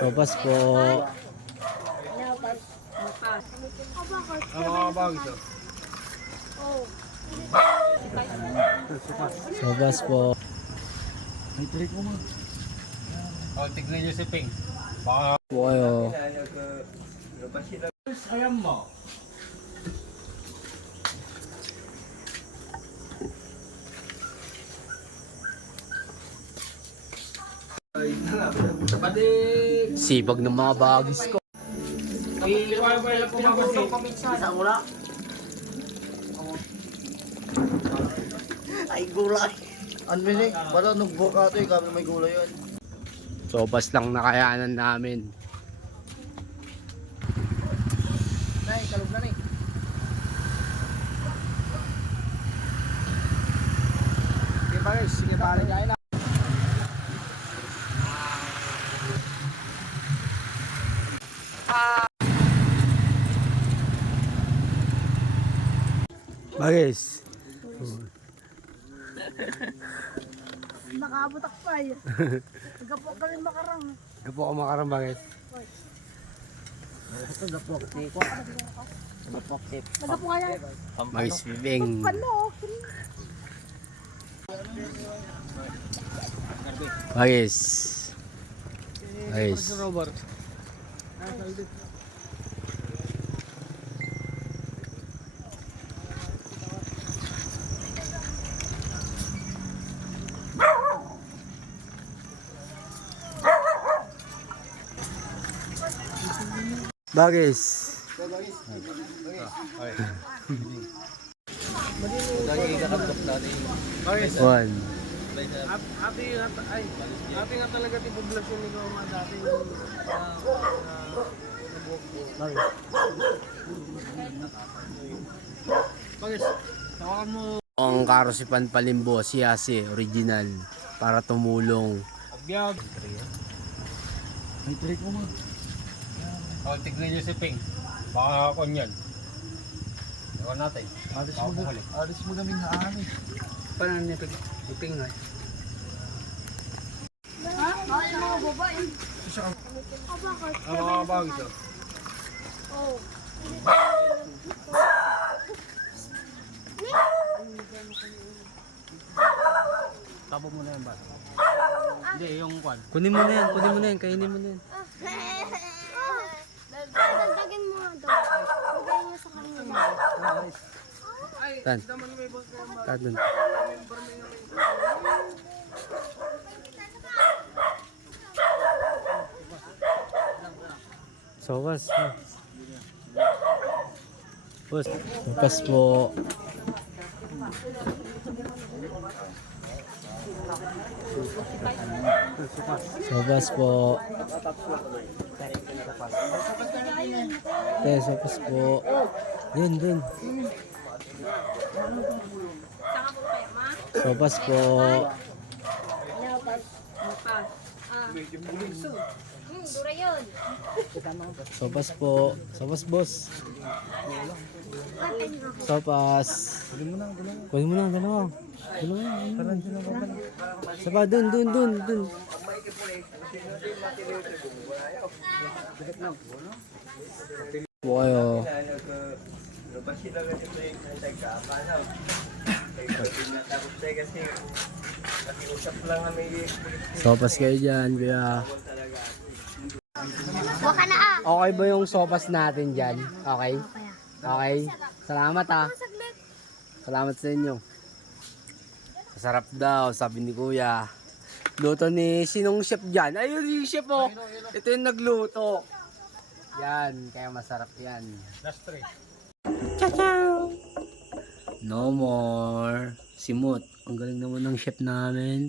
Sopas po. Sopas po. Ay, trip mo. O, tignan nyo si Ping. Baka... Po kayo. Sayang mo. Sipag ng mga bagis ko. Ay, gulay. Ano ni? Wala nung bukado eh, kami may gulay yun. Sopas lang nakayanan namin. Nay, kalog na ni. Sige ba guys, sige balik kayo na. Bagis. Nakabutak pa eh. Nagapok ka rin makarang. Gapo ako makarang bagis. Ito gapok tiko. Gapok tip. Nagapok ka yan. Bagis bibing. Pano? Bagis. Bagis. Bagis. One. Happy nga talaga ti poblasyon ni Goma dati Bagis, tawakan mo. Ang Karosipan Palimbo, Siyasi, original. Para tumulong. Biyag. Ay, trip mo. O, tignan nyo si Ping. Baka ako yan. Ewan natin. Alis mo namin haan eh. Paano niya Ping nga? Ha? Ay, mga babae. Ang mga bagay ito. Oh. Tapo mo na yan ba? Hindi, yung kwan. Kunin mo na yan, kainin mo na yan. Dagdagan mo nga daw. Lagay niyo sa kanila. Tan. Tan. Sopas. Boss, sopas po. Sopas po. Sopas po. Dun. Sopas po. Dura yun. Sopas po. Sopas boss. Sopas. Kunin mo na, dalawa. Sapa, dun. Po kayo. Sopas kayo dyan, kuya. Baka na ah. Okay ba yung sopas natin dyan? Okay? Okay. Salamat ah. Salamat sa inyo. Masarap daw, sabi ni kuya. Luto ni sinong chef dyan? Ayun yung chef oh. Ito yung nagluto. Yan, kaya masarap yan. Last three. Ciao! No more. Simut, ang galing naman ng chef namin.